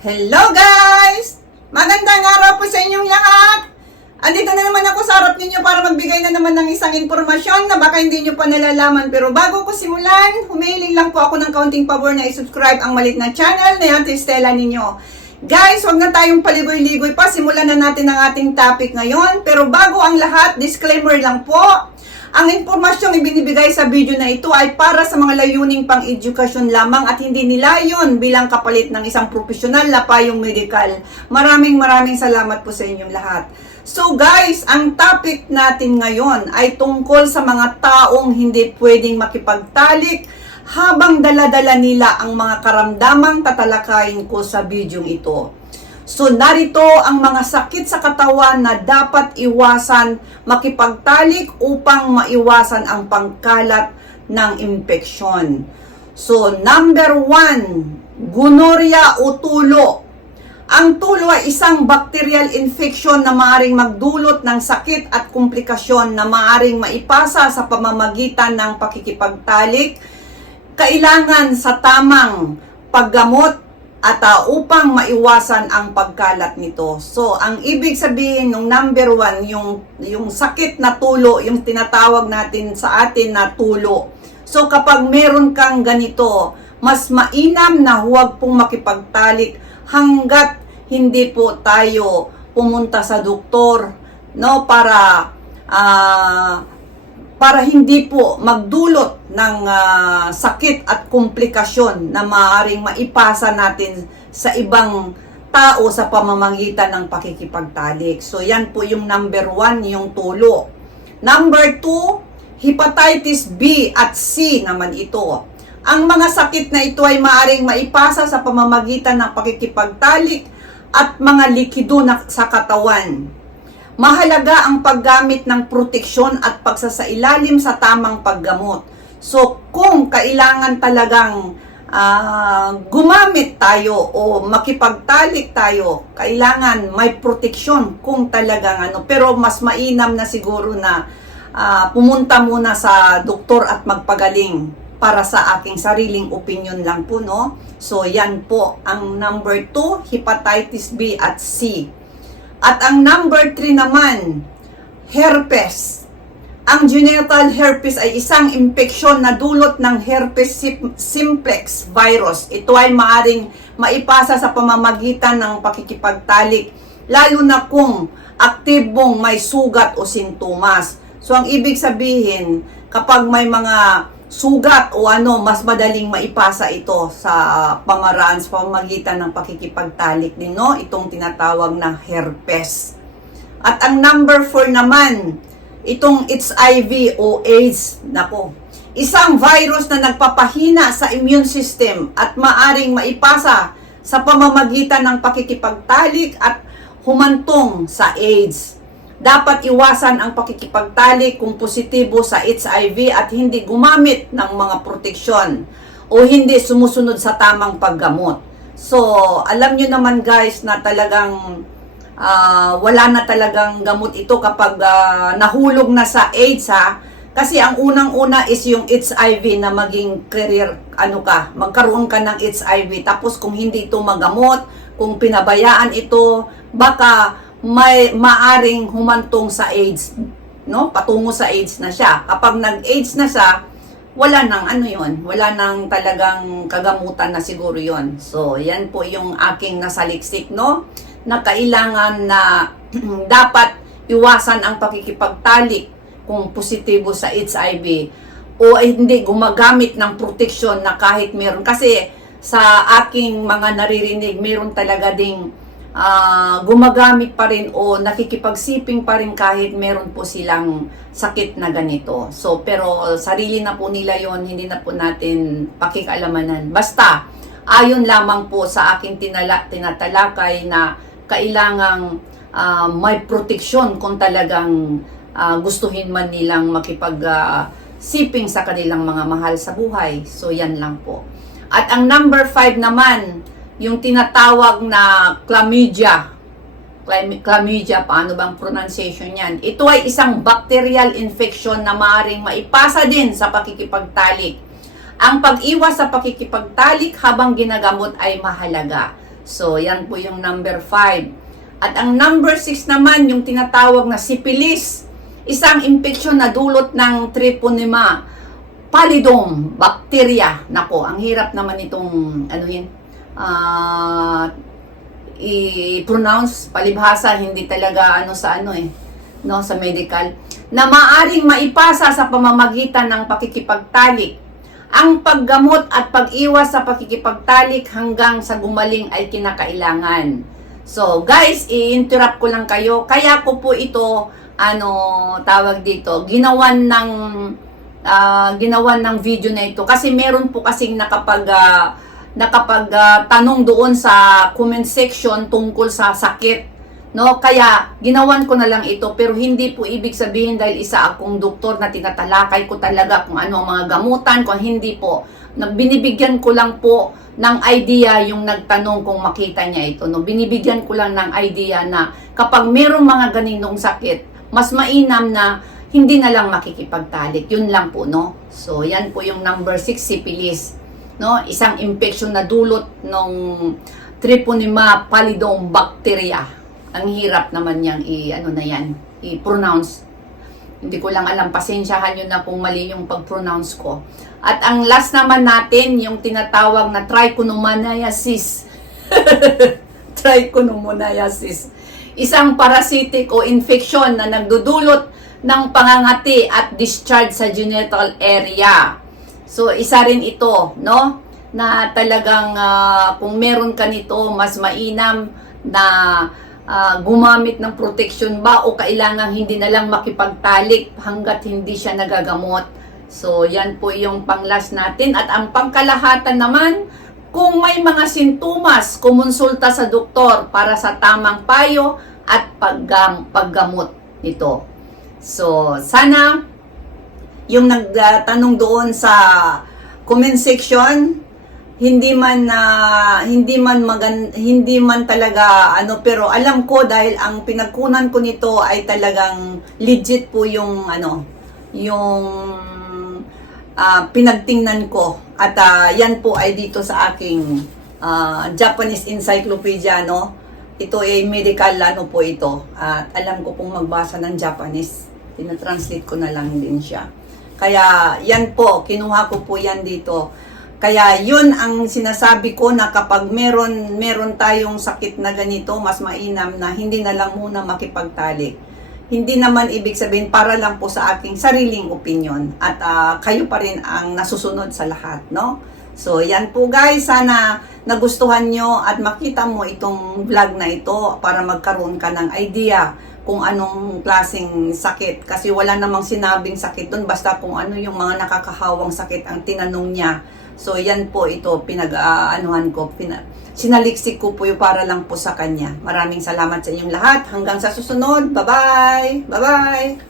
Hello guys! Magandang araw po sa inyong lahat! Andito na naman ako sa harap ninyo para magbigay na naman ng isang impormasyon na baka hindi nyo pa nalalaman. Pero bago ko simulan, humihiling lang po ako ng kaunting pabor na i-subscribe ang malit na channel na Ate Stella ninyo. Guys, huwag na tayong paligoy-ligoy pa. Simulan na natin ang ating topic ngayon. Pero bago ang lahat, disclaimer lang po. Ang impormasyong ibinibigay sa video na ito ay para sa mga layuning pang-edukasyon lamang at hindi nilayon bilang kapalit ng isang profesional na payong medical. Maraming maraming salamat po sa inyong lahat. So guys, ang topic natin ngayon ay tungkol sa mga taong hindi pwedeng makipagtalik habang daladala nila ang mga karamdamang tatalakayin ko sa video ito. So narito ang mga sakit sa katawan na dapat iwasan makipagtalik upang maiwasan ang pangkalat ng impeksyon. So number one, gonorrhea o tulo. Ang tulo ay isang bacterial infection na maaring magdulot ng sakit at komplikasyon na maaring maipasa sa pamamagitan ng pakikipagtalik. Kailangan sa tamang paggamot at uh, upang maiwasan ang pagkalat nito. So, ang ibig sabihin ng number one, yung, yung sakit na tulo, yung tinatawag natin sa atin na tulo. So, kapag meron kang ganito, mas mainam na huwag pong makipagtalik hanggat hindi po tayo pumunta sa doktor no para ah para hindi po magdulot ng ah, sakit at komplikasyon na maaaring maipasa natin sa ibang tao sa pamamagitan ng pakikipagtalik. So yan po yung number one, yung tulo. Number two, hepatitis B at C naman ito. Ang mga sakit na ito ay maaaring maipasa sa pamamagitan ng pakikipagtalik at mga likido na sa katawan. Mahalaga ang paggamit ng proteksyon at pagsasailalim sa tamang paggamot. So, kung kailangan talagang ah, gumamit tayo o makipagtalik tayo, kailangan may proteksyon kung talagang ano. Pero mas mainam na siguro na ah, pumunta muna sa doktor at magpagaling para sa aking sariling opinion lang po, no? So, yan po ang number 2, hepatitis B at C. At ang number 3 naman, herpes. Ang genital herpes ay isang impeksyon na dulot ng herpes sim- simplex virus. Ito ay maaring maipasa sa pamamagitan ng pakikipagtalik, lalo na kung aktibong may sugat o sintomas. So ang ibig sabihin, kapag may mga sugat o ano, mas madaling maipasa ito sa pamaraan sa pamamagitan ng pakikipagtalik din, no? Itong tinatawag na herpes. At ang number 4 naman, itong HIV o AIDS, nako, isang virus na nagpapahina sa immune system at maaring maipasa sa pamamagitan ng pakikipagtalik at humantong sa AIDS. Dapat iwasan ang pakikipagtalik kung positibo sa HIV at hindi gumamit ng mga proteksyon o hindi sumusunod sa tamang paggamot. So, alam nyo naman guys na talagang ah, wala na talagang gamot ito kapag ah, nahulog na sa AIDS ha. Kasi ang unang-una is yung HIV na maging career, ano ka, magkaroon ka ng HIV. Tapos kung hindi ito magamot, kung pinabayaan ito, baka may maaring humantong sa AIDS, no? Patungo sa AIDS na siya. Kapag nag-AIDS na siya, wala nang ano yon, wala nang talagang kagamutan na siguro yon. So, yan po yung aking nasaliksik, no? Na kailangan na dapat iwasan ang pakikipagtalik kung positibo sa HIV o hindi gumagamit ng protection na kahit meron. Kasi sa aking mga naririnig, meron talaga ding ah, gumagamit pa rin o nakikipagsiping pa rin kahit meron po silang sakit na ganito. So, pero sarili na po nila yon hindi na po natin pakikalamanan. Basta, ayon lamang po sa aking tinala, tinatalakay na kailangang ah, may proteksyon kung talagang ah, gustuhin man nilang makipag siping sa kanilang mga mahal sa buhay. So, yan lang po. At ang number 5 naman, yung tinatawag na chlamydia. Chlam- Chlamydia, paano bang pronunciation yan? Ito ay isang bacterial infection na maaaring maipasa din sa pakikipagtalik. Ang pag-iwas sa pakikipagtalik habang ginagamot ay mahalaga. So, yan po yung number 5. At ang number 6 naman, yung tinatawag na syphilis. Isang infeksyon na dulot ng treponema pallidum bacteria. Nako, ang hirap naman itong ano yun, ah, i-pronounce palibhasa hindi talaga ano sa ano eh no sa medical na maaring maipasa sa pamamagitan ng pakikipagtalik ang paggamot at pag-iwas sa pakikipagtalik hanggang sa gumaling ay kinakailangan. So, guys, i-interrupt ko lang kayo. Kaya ko po ito, ano, tawag dito, ginawan ng, ah, ginawan ng video na ito. Kasi meron po kasing nakapag, ah, nakapag ah, tanong doon sa comment section tungkol sa sakit. No, kaya ginawan ko na lang ito pero hindi po ibig sabihin dahil isa akong doktor na tinatalakay ko talaga kung ano ang mga gamutan, kung hindi po. Binibigyan ko lang po ng idea yung nagtanong kung makita niya ito. No, binibigyan ko lang ng idea na kapag merong mga ganinong sakit, mas mainam na hindi na lang makikipagtalik. Yun lang po, no? So, yan po yung number 6, syphilis. No? Isang infection na dulot ng Treponema pallidum bacteria. Ang hirap naman niyang i ano na yan, i-pronounce. Hindi ko lang alam, pasensyahan nyo na kung mali yung pag-pronounce ko. At ang last naman natin, yung tinatawag na trichomoniasis. trichomoniasis. Isang parasitic o infection na nagdudulot ng pangangati at discharge sa genital area. So, isa rin ito, no? Na talagang ah, kung meron ka nito, mas mainam na ah, gumamit ng protection ba o kailangan hindi na lang makipagtalik hanggat hindi siya nagagamot. So, yan po yung panglas natin. At ang pangkalahatan naman, kung may mga sintomas, kumonsulta sa doktor para sa tamang payo at paggam, paggamot nito. So, sana yung nagtanong doon sa comment section, hindi man na hindi man magan hindi man talaga ano pero alam ko dahil ang pinagkunan ko nito ay talagang legit po yung ano yung ah, pinagtingnan ko. At ah, yan po ay dito sa aking ah, Japanese Encyclopedia no? Ito ay medical ano po ito? At alam ko pong magbasa ng Japanese. Tinatranslate ko na lang din siya kaya yan po kinuha ko po yan dito kaya yun ang sinasabi ko na kapag meron meron tayong sakit na ganito, mas mainam na hindi na lang muna makipagtalik. Hindi naman ibig sabihin para lang po sa aking sariling opinion at ah, kayo pa rin ang nasusunod sa lahat, no? So, yan po guys, sana nagustuhan nyo at makita mo itong vlog na ito para magkaroon ka ng idea kung anong klaseng sakit. Kasi wala namang sinabing sakit doon, basta kung ano yung mga nakakahawang sakit ang tinanong niya. So, yan po ito, pinag-aanuhan ko, pina- sinaliksik ko po yung para lang po sa kanya. Maraming salamat sa inyong lahat. Hanggang sa susunod. Bye-bye! Bye-bye!